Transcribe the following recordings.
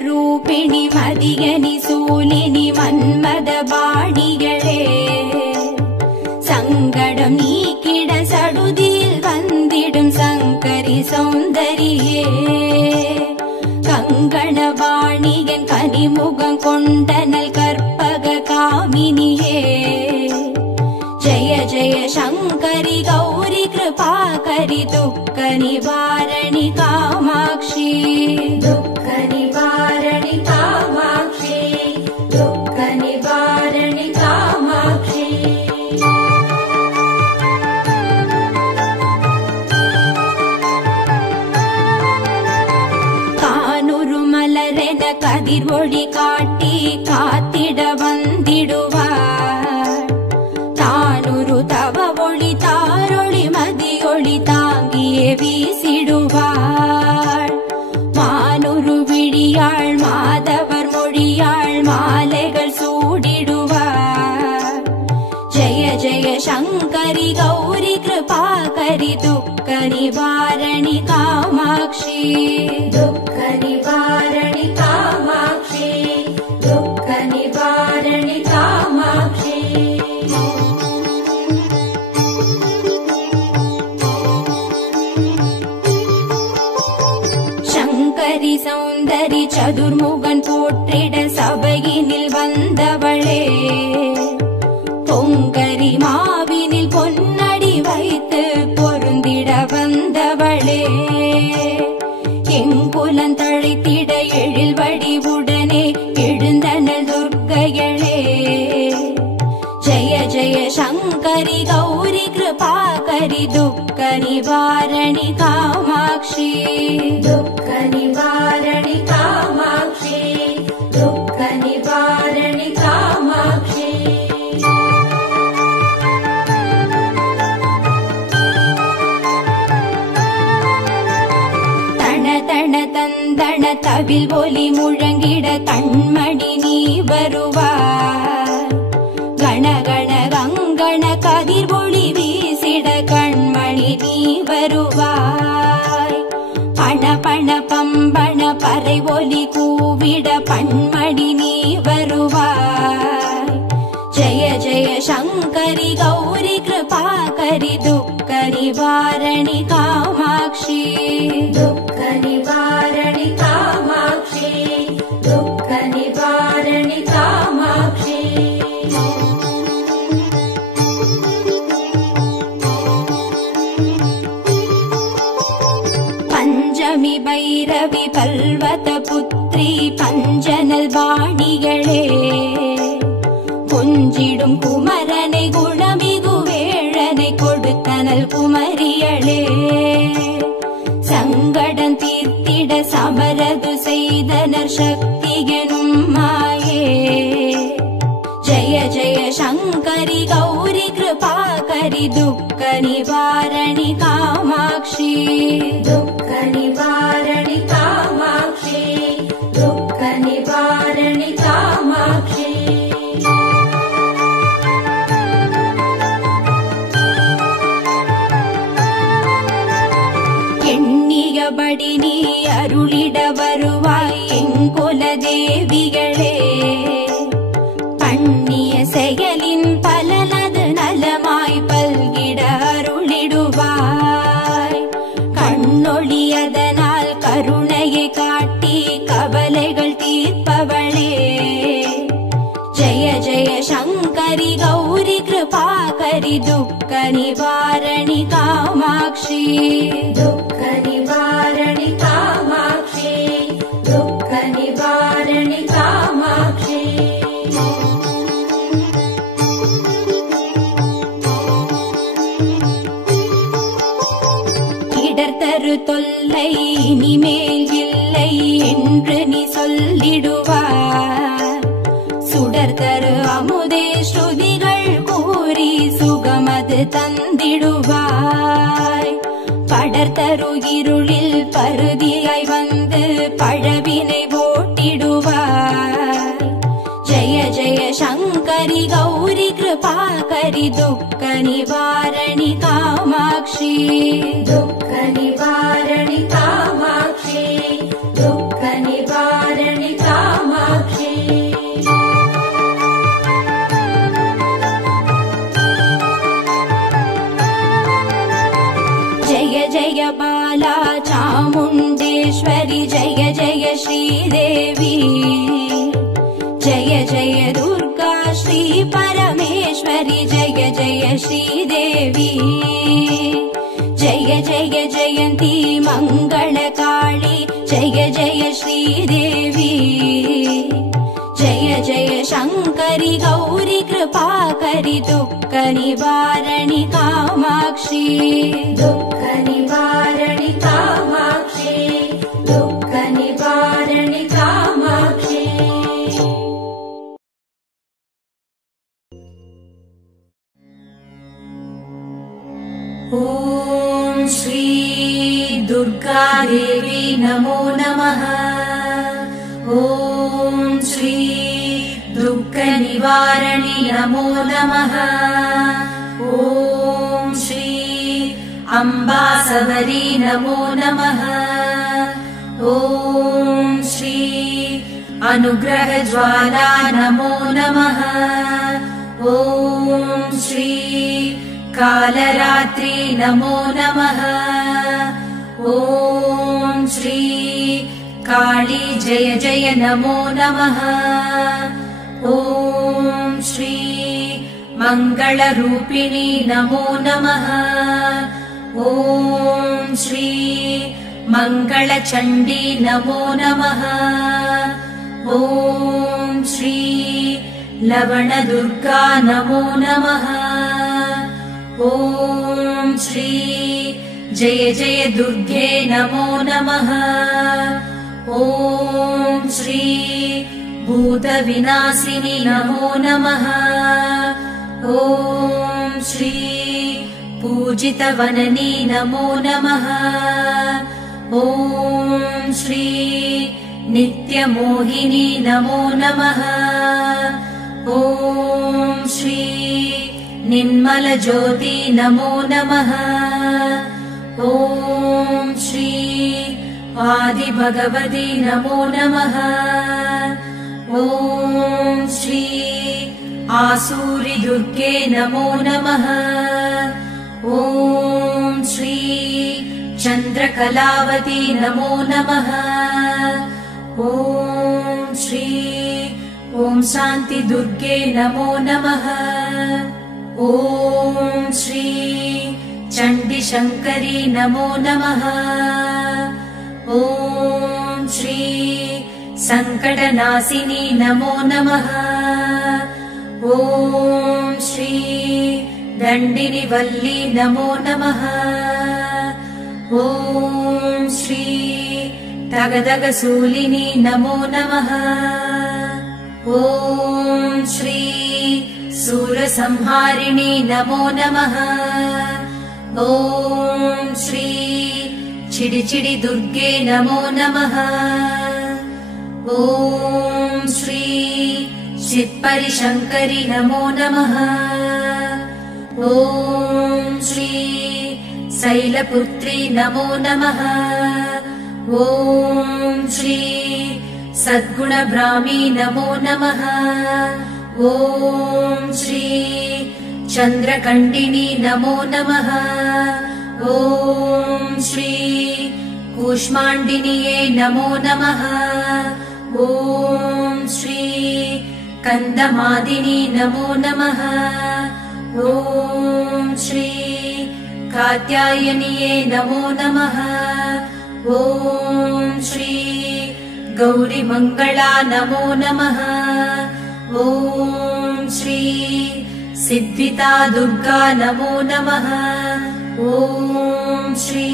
ರೂಪಿಣಿ ಮದಿಯನಿ ಸೂಲಿನಿ ಮನ್ಮದ ಬಾಣಿಗಳೇ சங்கடம் நீக்கிட சடுதியில் வந்திடும் சங்கரி சௌந்தரியே கங்கணவாணியன் கனிமுகம் கொண்டனல் கற்பக காமினியே ஜய ஜய சங்கரி கௌரி கிருபாகரி துக்க நிவாரணி காமாட்சி துக்க நிவாரணி காமாட்சி துக்க நிவாரணி காமாட்சி மலரென கதிர் ஒளி காட்டி காத்திட வந்திடுவார் தானுரு தவ ஒளி தாரொளி மதியொளி தாங்கியே வீசிடுவார் மானுரு விழியாள் மாதவர் மொழியாள் மாலைகள் சூடிடுவார் ஜய ஜய சங்கரி கௌரி கிருபாகரி துக்க நிவாரணி காமாட்சி துக்க நிவாரணி காமாட்சி துக்க நிவாரணி காமாட்சி சங்கரி சௌந்தரி சதுர்முகன் போற்றிட சபையினில் வந்தவளே பொங்கரி மாவினில் பொன்னடி வைத்து பொருந்திட வந்தவளே எங்குலன் தழைத்திட எழில் வடிவுடனே எழுந்தனல் துர்க்கையளே ஜய ஜய சங்கரி கௌரி கிருபாகரி துக்க நிவாரணி காமாட்சி துக்க நிவாரணி காமாட்சி துக்க நிவாரணி காமாட்சி தன தந்தன தவில் ஒலி முழங்கிட கண்மணி நீ வருவார் கணகண கங்கண கதிர் ஒளி வீசிட கண்மணி நீ வருவாய் பண பண பம்பண பறை ஒலி கூவிட பண்மணி நீ வருவாய் ஜய ஜய சங்கரி கௌரி கிருபாகரி துக்க நிவாரணி காமாட்சி துக்க நிவாரணி காமாட்சி துக்க நிவாரணி காமாட்சி பஞ்சமி பைரவி பல்வத புத்ரி பஞ்சனல் வாணிகளே கொஞ்சிடும் குமரனை குணமிகு வேழனை கொடுத்தனல் குமரியளே சங்கடம் தீர்த்திட சமரது செய்தனர் சக்தி எனும் மாயே ஜய ஜய சங்கரி கௌரி கிருபாகரி துக்க நிவாரணி காமாட்சி துக்க நிவாரணி காமாட்சி துக்க நிவாரணி காமாட்சி எண்ணியபடி நீ அருளிட வருவாய் எங்குல தேவிகளே பண்ணிய செயலின் பலனது நலமாய் பல்கிட அருளிடுவாய் கண்ணொழியதனால் கருணையை காட்டி கவலைகள் தீர்ப்பவளே ஜய ஜய சங்கரி கௌரி கிருபாகரி துக்க நிவாரணி காமாட்சி துக்க நிவாரணி காமாட்சி துக்க நிவாரணி காமாட்சி இடர்தரு தொல்லை இனிமேல் இல்லை என்று நீ சொல்லிடுவார் சுடர்தரு அமுதே ஸ்ருதிகள் கூறி சுகமது தந்திடுவாய் படர்தரு இருளில் பருதியாய் வந்து பழவினை ஓட்டிடுவார். ஜய ஜய சங்கரி கௌரி கிருபாகரி துக்க நிவாரணி காமாட்சி. துக்க நிவாரணி காமாட்சி. துக்க நிவாரணி காமாட்சி. जय जय बाला चामुण्डेश्वरि जय जय श्रीदेवी. जय जय दुर्गा श्री परमेश्वरि जय जय श्रीदेवी. जय जय जयन्ती मङ्गलकाली जय जय श्रीदेवी. जय जय शङ्करि गौरी कृपाकरि दुःख निवारणि कामाक्षी. दुःख निवारणि कामाक्षी. दुःख निवारणि कामाक्षी. ॐ श्री दुर्गा देवी नमो नमः. ॐ श्री दुःख निवारणि नमो नमः. ॐ श्री अम्बा सबरी नमो नमः. ॐ श्री अनुग्रह ज्वाला नमो नमः. ॐ श्री कालरात्रि नमो नमः. ॐ श्री काली जय जय नमो नमः. ॐ श्री मङ्गलरूपिणी नमो नमः. ॐ श्री मङ्गलचण्डी नमो नमः. ॐ श्री लवणदुर्गा नमो नमः. ॐ श्री जय जय दुर्गे नमो नमः. ॐ श्री भूतविनाशिनी नमो नमः. ॐ श्री पूजितवननी नमो नमः. ॐ श्री नित्यमोहिनी नमो नमः. ॐ श्री निर्मलज्योति नमो नमः. ॐ श्री आदिभगवती नमो नमः. ॐ श्री आसूरि दुर्गे नमो नमः. ॐ श्री चन्द्रकलावती नमो नमः. ॐ श्री ॐ शान्ति दुर्गे नमो नमः. ॐ श्री चण्डिशङ्करी नमो नमः. ॐ श्री सङ्कटनाशिनी नमो नमः. ॐ श्री दण्डिनिवल्ली नमो नमः. ॐ श्री तगदगसूलिनी नमो नमः. ॐ श्री सूरसंहारिणी नमो नमः. ॐ श्री चिडिचिडि दुर्गे नमो नमः. ॐ श्री चित्परिशङ्करि नमो नमः. ॐ श्री शैलपुत्री नमो नमः. ॐ श्री सद्गुणब्राह्मी नमो नमः. ॐ श्री चन्द्रकण्डिनी नमो नमः. ॐ श्री कूष्माण्डिन्ये नमो नमः. ॐ श्री कन्दमादिनी नमो नमः. ॐ श्री कात्यायन्ये नमो नमः. ॐ श्री गौरीमङ्गला नमो नमः. ॐ श्री सिद्धिता दुर्गा नमो नमः. ॐ श्री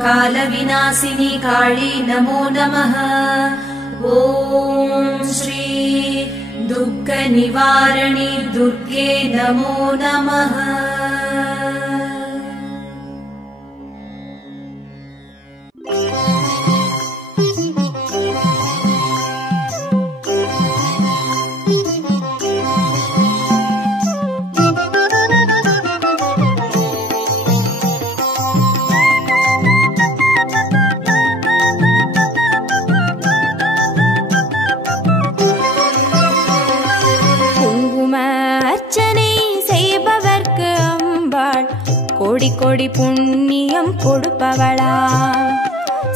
कालविनाशिनी काली नमो नमः. ॐ श्री दुःखनिवारणि दुर्गे नमो नमः. கோடி புண்ணியம் கொடுப்பவளா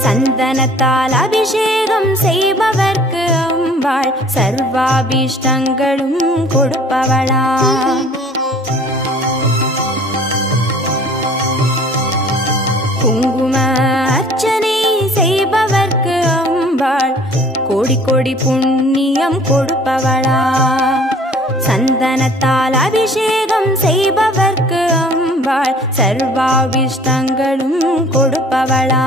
சந்தனத்தால் அபிஷேகம் செய்பவர்க்கு அம்பாள் சர்வாபிஷ்டங்களும் கொடுப்பவளா குங்கும அர்ச்சனை செய்பவர்க்கு அம்பாள் கோடி கோடி புண்ணியம் கொடுப்பவளா சந்தனத்தால் அபிஷேகம் செய்பவர்க்கு அம்பாள் சர்வாபிஷ்டங்களும் கொடுப்பவளா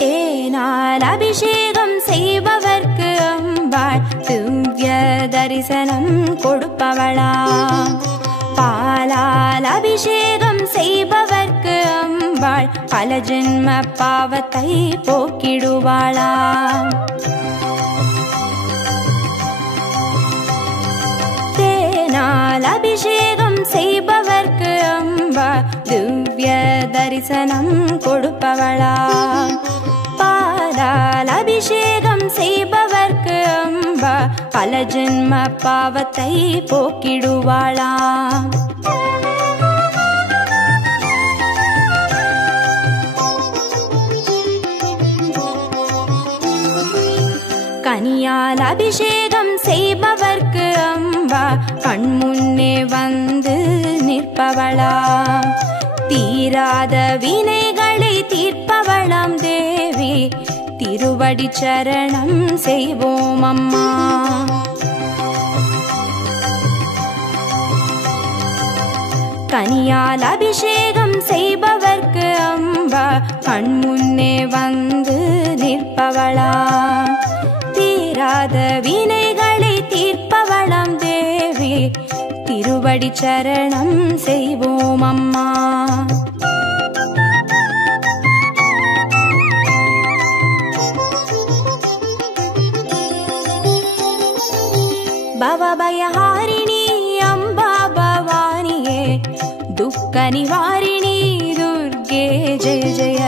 தேனால் அபிஷேகம் செய்பவர்க்கு அம்பாள் திவ்ய தரிசனம் கொடுப்பவளா பாலால் அபிஷேகம் செய்பவர்க்கு அம்பாள் பல ஜென்ம பாவத்தை போக்கிடுவாளா தேனால் அபிஷேகம் செய்பவர்க்கு அம்பாள் திவ்ய தரிசனம் கொடுப்பவளா பாலால் அபிஷேகம் செய்பவர்க்கு அம்பா பல ஜென்ம பாவத்தை போக்கிடுவாளா கனியால் அபிஷேகம் செய்பவர்க்கு அம்பா கண்முன்னே வந்து நிற்பவளா தீராத வினைகளை தீர்ப்பவளாம் தேவி திருவடி சரணம் செய்வோம் அம்மா கனியால் அபிஷேகம் செய்பவர்க்கு அம்பா கண்முன்னே வந்து நிற்பவளா தீராத வினைகளை தீர்ப்பவளாம் தேவி திருவடி சரணம் செய்வோம் அம்மா பவபயஹாரிணி அம்பா பவானியே துக்க நிவாரிணி துர்गे जय जय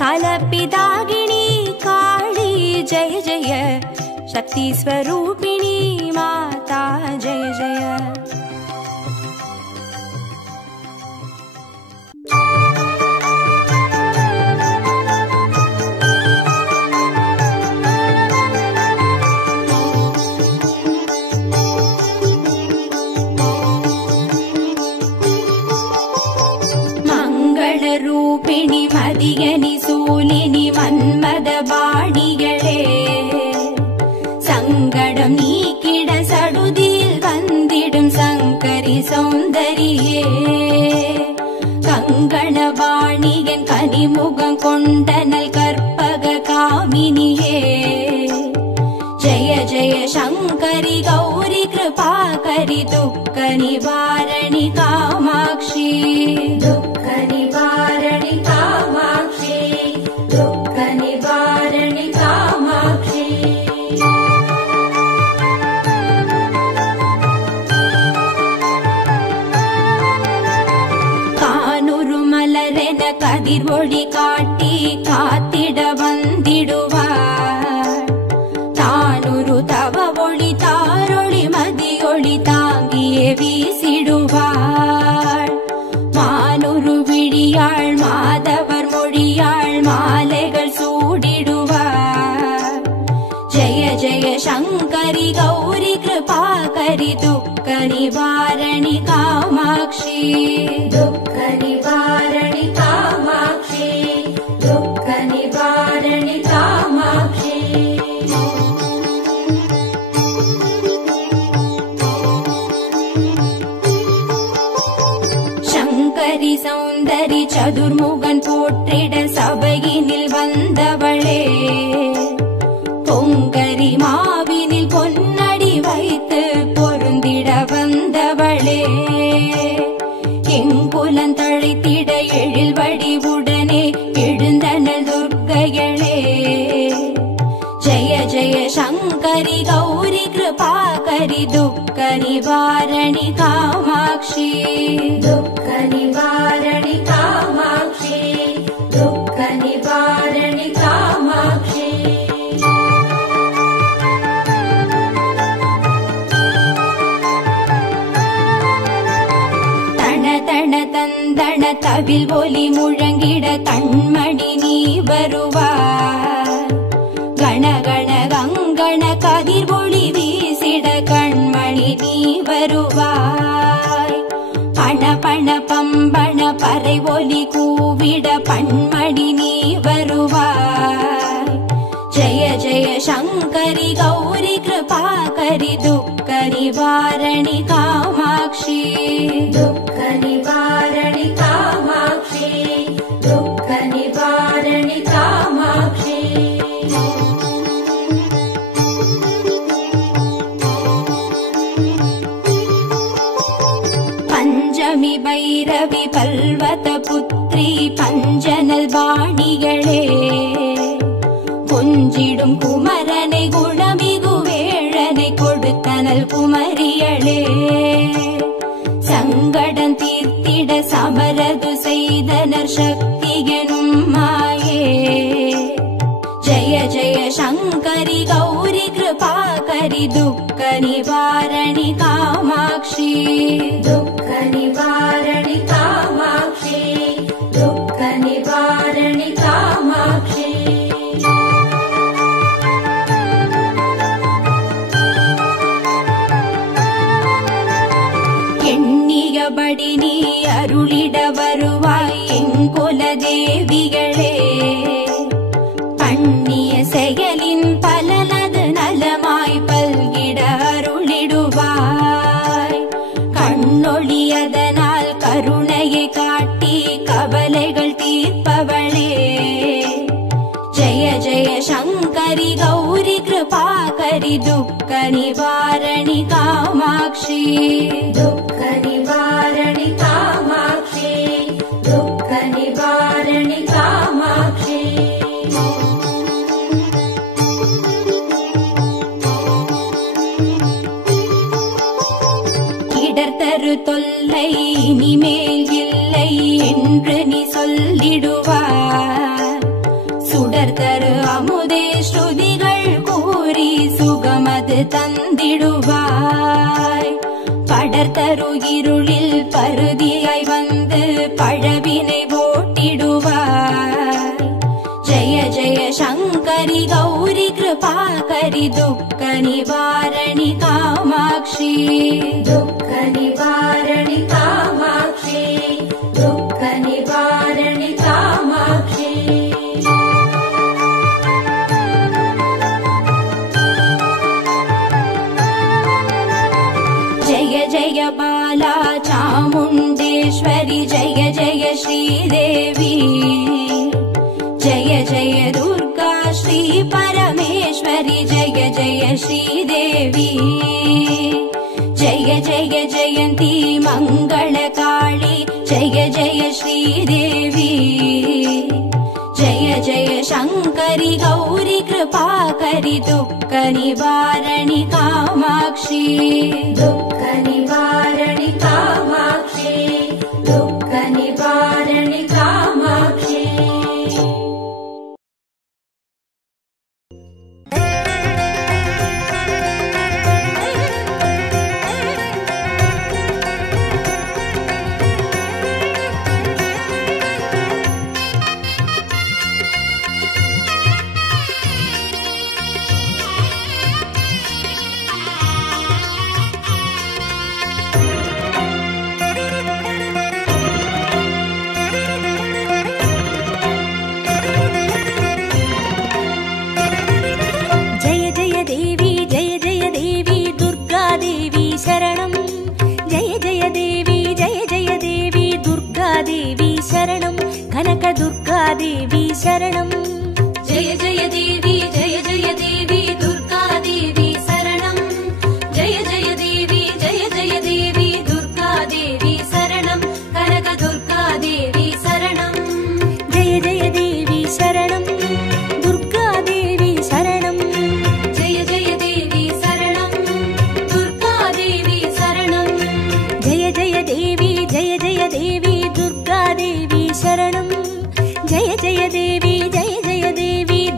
कालपिदागिनी काली जय जय शक्ति स्वरूपिणी माता जय जय रूपिणी मदियनि सूलिनि मन्मद बाणिगळे संगडम नीकिड सडुदिल वंदिडुम संकरि सौंदरिये कंगण बाणिगन कनिमुगं कोंडनल कर्पग कामिनिये जय जय शंकरि गौरी कृपाकरि दुःख निवारणि कामाक्षी दुःख निवारणि कामाक्षी दुःख निवारणि कामाक्षी कानूरु मलरेन कदिर्वोळि काट्टि कात्तिड वंदिडुवार तानूरु तव ओळि तारोळि मदियोळि तांगिये वीसिडुवार मानूरु विडियाळ माधवर मोळियाळ मालेगळ सूडिडुवार जय जय शंकरि गौरी कृपाकरि दुःख निवारणि कामाक्षी दुःख निवारणि कामाक्षी दुःख निवारणि कामाक्षी शंकरि सौंदरि चतुर्मुगन पोट्टिड सभैयिनिल वंदवळे पोंगरि माविनिल पोन्नडि वैत्तु पोरुंदिड वंदवळे एंकुलन तळैत्तिड एழில் वडिवुडने எழுந்தனள் दुर्गयळे जय जय शंकरि गौरी कृपाकरि दुःख निवारणि कामाक्षी दुःख निवारणि कामाक्षी दुःख निवारणि कामाक्षी தவில் ஒலி முழங்கிட கண்மணி நீ வருவாய். கணகண கங்கண கதிர் ஒளி வீசிட கண்மணி நீ வருவாய். பண பண பம்பண பறை ஒலி கூவிட பண்மணி நீ வருவாய். ஜய ஜய சங்கரி கௌரி கிருபாகரி துக்க நிவாரணி காமாட்சி. துக்க நிவாரணி காமாட்சி, துக்க நிவாரணி காமாட்சி. பஞ்சமி பைரவி பல்வத புத்ரி பஞ்சனல் வாணிகளே, கொஞ்சிடும் குமரனை குணமிகு வேழனை கொடுத்தனல் குமரியளே. சங்கடம் தீர்த்திட சமரது செய்தனர் சக்தி எனும் மாயே. ஜய ஜய சங்கரி கௌரி கிருபாகரி துக்க நிவாரணி காமாட்சி. துக்க நிவாரணி காமாட்சி, துக்க நிவாரணி காமாட்சி. எண்ணியபடி நீ அருளிட வருவாய் எங்குல தேவிகளே. பண்ணிய செயலின் பலனது நலமாய் பல்கிட அருளிடுவாய். கண்ணொழியதனால் கருணையை காட்டி கவலைகள் தீர்ப்பவளே. ஜய ஜய சங்கரி கௌரி கிருபாகரி துக்க நிவாரணி காமாட்சி. துக்க நிவாரணி காமாட்சி, துக்க நிவாரணி காமாட்சி. இடர்தரு தொல்லை இனிமேல் இல்லை என்று நீ சொல்லிடுவார். சுடர்தரு அமுதே ஸ்ருதிகள் கூறி சுகமது தந்திடுவாய். படர்தரு இருளில் பருதியாய் வந்து பழவினை ஓட்டிடுவாய். ஜய ஜய சங்கரி கௌரி கிருபாகரி துக்க நிவாரணி காமாட்சி. துக்க நிவாரணி காமாட்சி, துக்க நிவாரணி காமாட்சி. जय जय बाला चामुण्डेश्वरि जय जय श्रीदेवी. जय जय दुर्गा श्री परमेश्वरि जय जय श्रीदेवी. जय जय जयन्ती मङ्गलकाली जय जय श्रीदेवी. जय जय शङ्करि गौरी कृपाकरि दुःख निवारणि कामाक्षी. दुःख निवारणि कामाक्षी, दुःख निवारणि कामाक्षी. देवी शरणं जय जय देवी जय जय देवी दुर्गा देवी शरणं जय जय देवी दुर्गा देवी शरणं कनक दुर्गा देवी शरणं जय जय देवी शरणं दुर्गा देवी शरणं जय जय देवी शरणं दुर्गा देवी शरणं जय जय देवी दुर्गा देवी शरणं जय जय देवी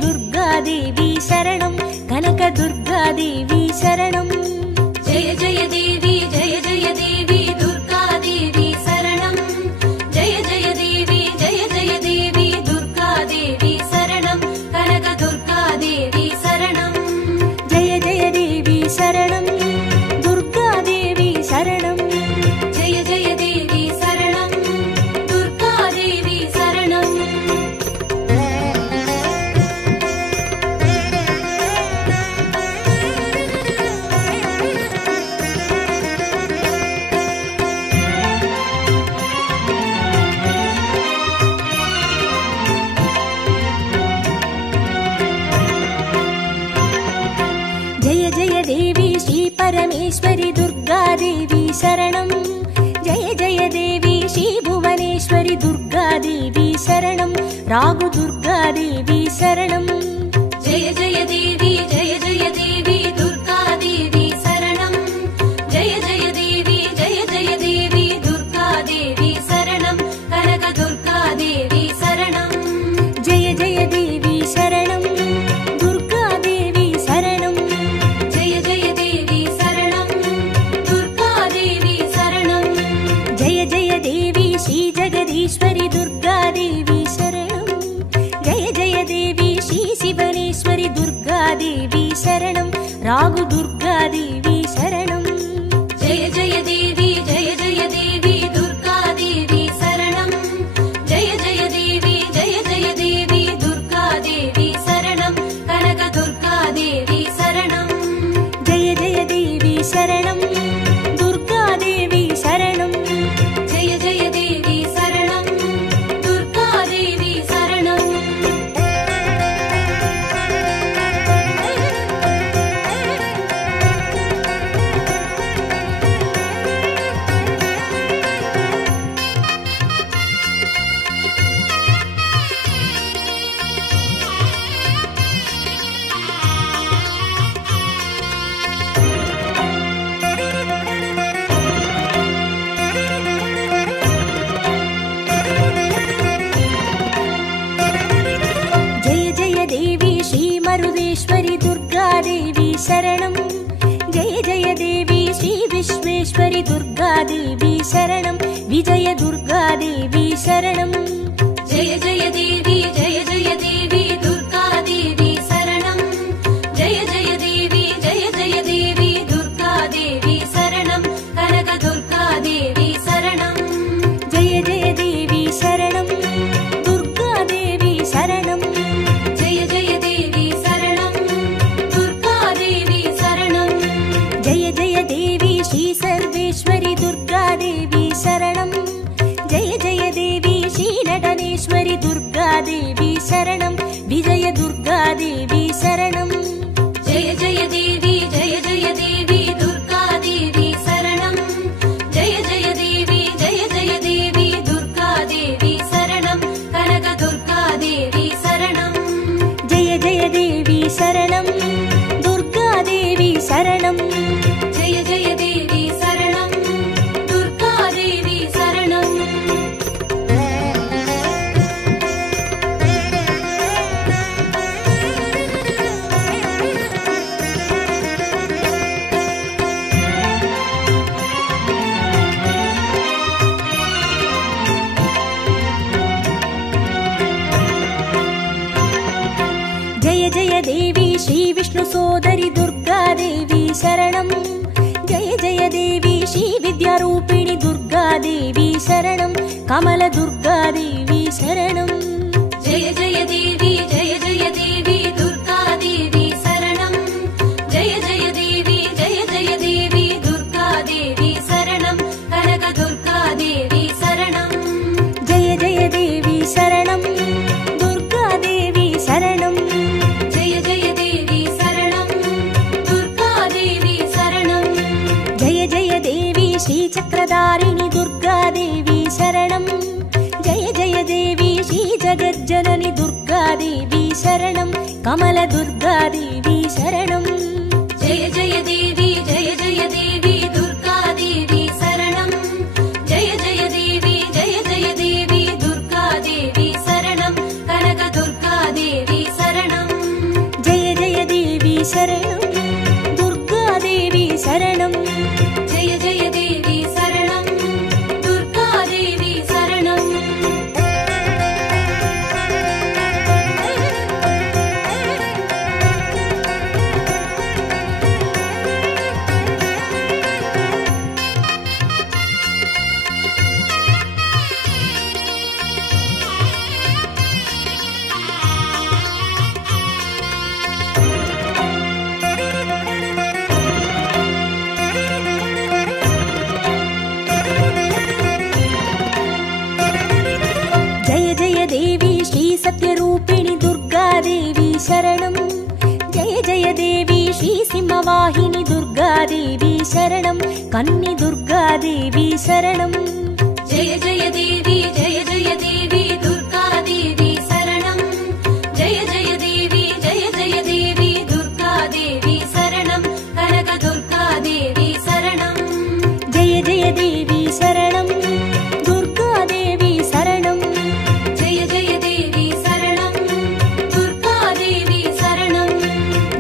दुर्गा देवी शरणं कनक दुर्गा देवी शरणं जय जय देवी दुर्गा देवी शरणं जय जय परमेश्वरि दुर्गादेवी शरणं जय जय देवी श्री भुवनेश्वरि दुर्गादेवी शरणं रागु दुर्गादेवी शरणं जय जय देवी दुर्गादेवी शरणं जय जय देवी दुर्गादेवी शरणं कनक दुर्गादेवी शरणं जय जय देवी शरणं दुर्गादेवी शरणं जय जय देवी शरणं दुर्गादेवी शरणं जय जय देवी श्री जगदीश्वरि दुर्गादेवी शरणं जय जय देवी श्री शिवनेश्वरि दुर्गादेवी शरणं रागु दुर्गादेवी शरणं जय जय देवी दुर्गादेवी शरणं जय जय देवी दुर्गादेवी शरणं कनक दुर्गादेवी शरणं जय जय देवी शरणं दुर्गादेवी शरणं जय जय देवी शरणं दुर्गादेवी शरणं जय जय देवी श्री मरुदेश्वरि दुर्गादेवी शरणं जय जय देवी श्री विश्वेश्वरि दुर्गादेवी शरणं विजय दुर्गादेवी शरणं जय जय देवी दुर्गादेवी शरणं जय जय देवी दुर्गादेवी शरणं कनक दुर्गादेवी शरणं जय जय देवी शरणं दुर्गादेवी शरणं जय जय देवी शरणं दुर्गादेवी शरणं जय जय देवी श्री सर्वेश्वरि दुर्गादेवी शरणं जय जय देवी श्री नटनेश्वरि दुर्गादेवी शरणं विजय दुर्गादेवी शरणं जय जय देवी दुर्गादेवी शरणं जय जय देवी दुर्गादेवी शरणं कनक दुर्गादेवी शरणं जय जय देवी शरणं दुर्गादेवी शरणं जय जय देवी शरणं दुर्गादेवी शरणं जय जय देवी श्री विष्णु सोदरि दुर्गादेवी शरणं जय जय देवी श्री विद्यारूपिणि दुर्गादेवी शरणं कमल दुर्गादेवी शरणं जय जय देवी दुर्गादेवी शरणं जय जय देवी दुर्गादेवी शरणं कनक दुर्गादेवी शरणं जय जय देवी शरणं दुर्गादेवी शरणं जय जय देवी शरणं दुर्गादेवी शरणं जय जय देवी श्री चक्रधारिणि दुर्गादेवी शरणं जय जय देवी श्री जगज्जननि दुर्गादेवी शरणं कमल दुर्गादेवी शरणं जय जय देवी दुर्गादेवी शरणं जय जय देवी दुर्गादेवी शरणं कनक दुर्गादेवी शरणं जय जय देवी शरणं दुर्गादेवी शरणं जय जय देवी शरणं दुर्गादेवी शरणं देवी श्री सत्यरूपिणि दुर्गादेवी शरणं जय जय देवी श्री सिंहवाहिनी दुर्गादेवी शरणं कन्नि दुर्गादेवी शरणं जय जय देवी दुर्गादेवी शरणं जय जय देवी दुर्गादेवी शरणं कनक दुर्गादेवी शरणं जय जय देवी शरणं दुर्गादेवी शरणं जय जय देवी शरणं दुर्गादेवी शरणं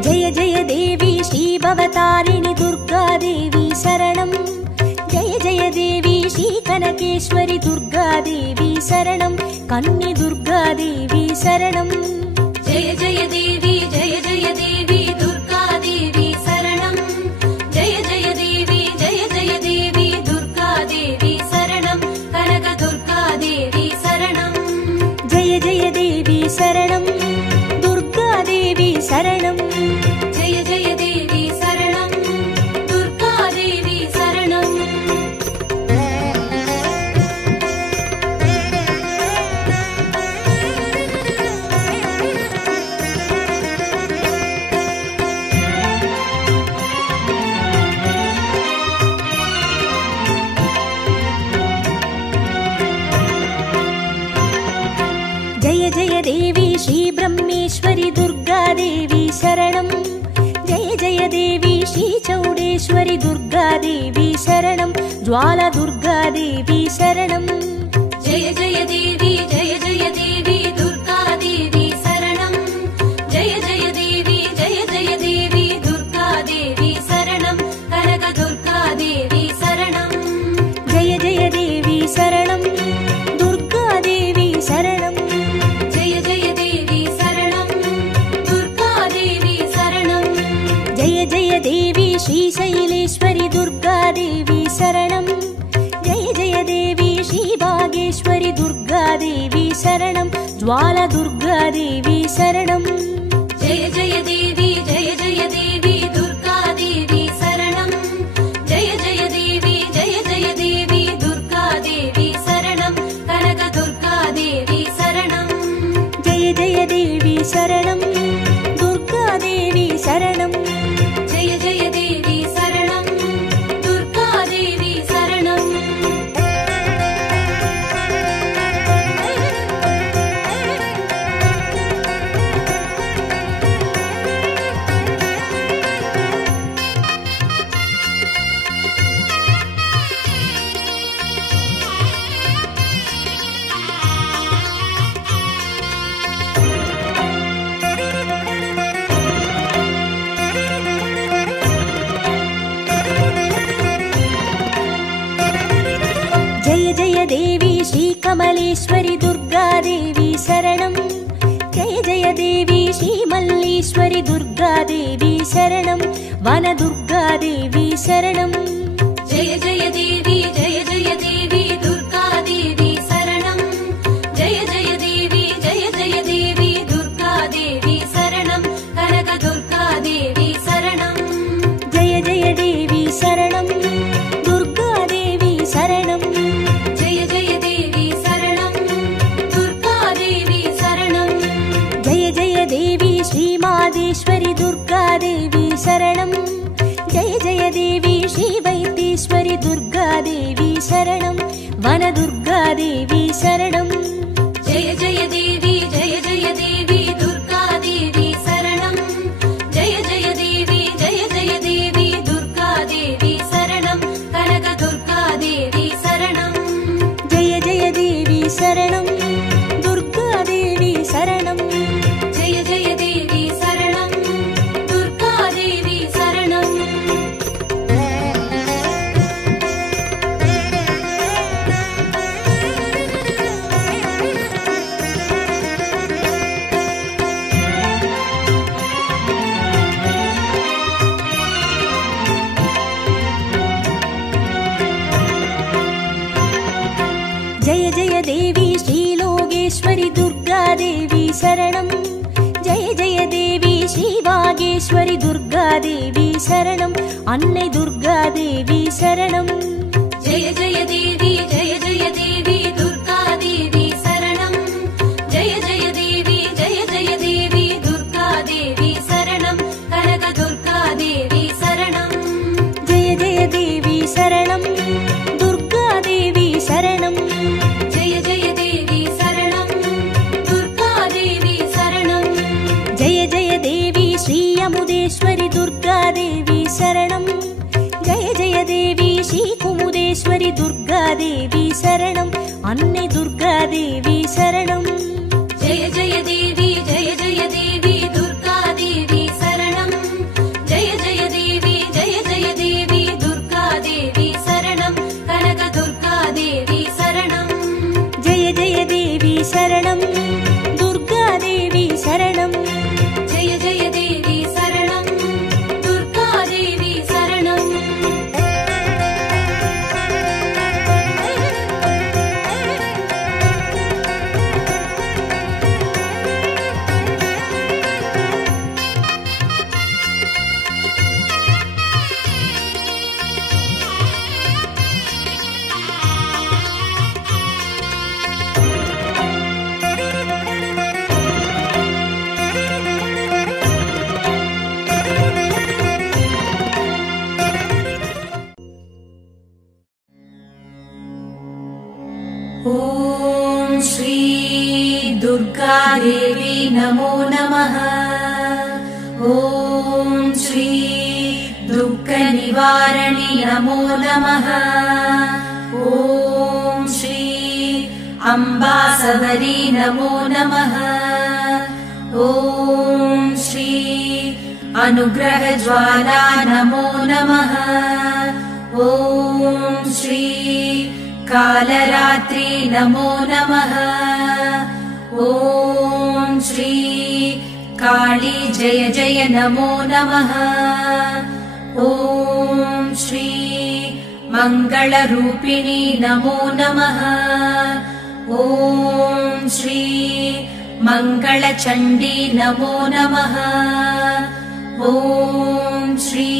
जय जय देवी श्रीभवतारिणि दुर्गादेवी शरणं जय जय देवी श्रीकनकेश्वरि दुर्गादेवी शरणं कन्नि दुर्गादेवी शरणं जय जय देवी दुर्गादेवी शरणं जय जय देवी दुर्गादेवी शरणं कनक दुर्गादेवी शरणं जय जय देवी शरणं दुर्गादेवी शरणं जय जय देवी शरणं दुर्गादेवी शरणं जय जय देवी श्रीब्रह्मेश्वरि दुर्गादेवी शरणं जय जय देवी श्रीचौडेश्वरि दुर्गादेवी शरणं ज्वाला दुर्गादेवी शरणं जय जय देवी दुर्गादेवी शरणं जय जय देवी दुर्गादेवी शरणं कनक दुर्गादेवी शरणं जय जय देवी शरणं दुर्गादेवी शरणं जय जय देवी शरणं दुर्गादेवी शरणं जय जय देवी श्रीशैलेश्वरि दुर्गादेवी शरणं जय जय देवी श्रीभागेश्वरि दुर्गादेवी शरणं ज्वाला दुर्गादेवी शरणं जय जय देवी दुर्गादेवी शरणं जय जय देवी दुर्गादेवी शरणं कनक दुर्गादेवी शरणं जय जय देवी शरणं दुर्गादेवी शरणं जय जय देवी शरणं दुर्गादेवी शरणं जय जय देवी श्रीकमलेश्वरि दुर्गादेवी शरणं जय जय देवी श्रीमल्लीश्वरि दुर्गादेवी शरणं वनदुर्गादेवी शरणं जय जय देवी दुर्गादेवी शरणं जय जय देवी दुर्गादेवी शरणं कनक दुर्गादेवी शरणं जय जय देवी शरणं दुर्गादेवी शरणं जय जय देवी शरणं दुर्गादेवी शरणं जय जय देवी श्रीमादेश्वरि दुर्गादेवी शरणं जय जय देवी श्रीवैद्येश्वरि दुर्गादेवी शरणं वनदुर्गादेवी शरणं जय जय देवी दुर्गादेवी शरणं जय जय देवी दुर्गादेवी शरणं कनक दुर्गादेवी शरणं जय जय देवी शरणं दुर्गादेवी शरणं जय जय देवी शरणं दुर्गादेवी शरणं जय जय देवी श्रीलोकेश्वरि दुर्गादेवी शरणं जय जय देवी श्रीवागेश्वरि दुर्गादेवी शरणं अन्नै दुर्गादेवी शरणं जय जय देवी दुर्गादेवी शरणं जय जय देवी दुर्गादेवी शरणं कनक दुर्गादेवी शरणं जय जय श्रीकुमुदेश्वरि दुर्गादेवी शरणम् अन्ने दुर्गादेवी शरणम् जय जय देवी दुर्गादेवी शरणम् जय जय देवी दुर्गादेवी शरणम् कनक दुर्गादेवी शरणम् जय जय देवी शरणम् दुर्गादेवी शरणम् जय जय देवी शरणम् दुर्गादेवी शरणम् ॐ श्री दुर्गादेवी नमो नमः। ॐ श्री दुःखनिवारणि नमो नमः। ॐ श्री अम्बासवरी नमो नमः। ॐ श्री अनुग्रहज्वाला नमो नमः। ॐ श्री कालरात्रि नमो नमः। ॐ श्री काली जय जय नमो नमः। ॐ श्री मङ्गलरूपिणी नमो नमः। ॐ श्री मङ्गलचण्डी नमो नमः। ॐ श्री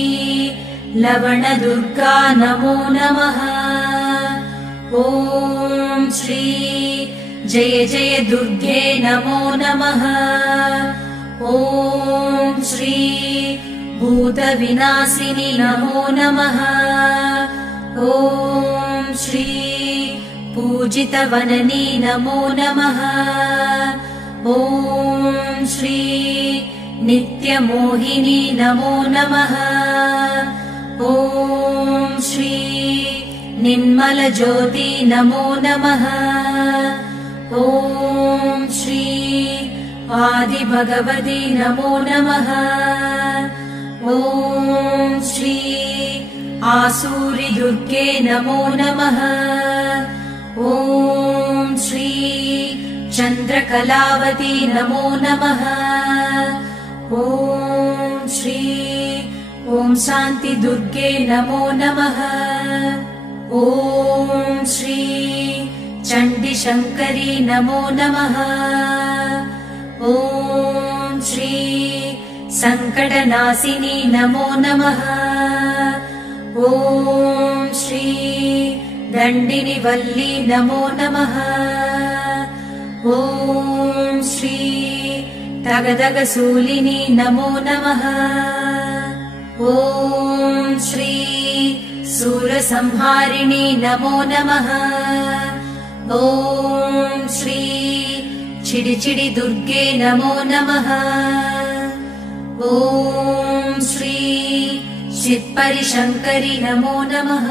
लवणदुर्गा नमो नमः। ॐ श्री जय जय दुर्गे नमो नमः। ॐ श्री भूतविनाशिनी नमो नमः। ॐ श्री पूजितवननी नमो नमः। ॐ श्री नित्यमोहिनी नमो नमः। ॐ श्री निर्मलज्योति नमो नमः। ॐ श्री आदिभगवती नमो नमः। ॐ श्री आसूरि दुर्गे नमो नमः। ॐ श्री चन्द्रकलावती नमो नमः। ॐ श्री ॐ शान्ति दुर्गे नमो नमः। ॐ श्री चण्डीशङ्करी नमो नमः। ॐ श्री सङ्कटनाशिनी नमो नमः। ॐ श्री दण्डिनिवल्ली नमो नमः। ॐ श्री तगदगशूलिनी नमो नमः। ॐ श्री सूरसंहारिणी नमो नमः। ॐ श्री चिडिचिडि दुर्गे नमो नमः। ॐ श्री चित्परिशङ्करि नमो नमः।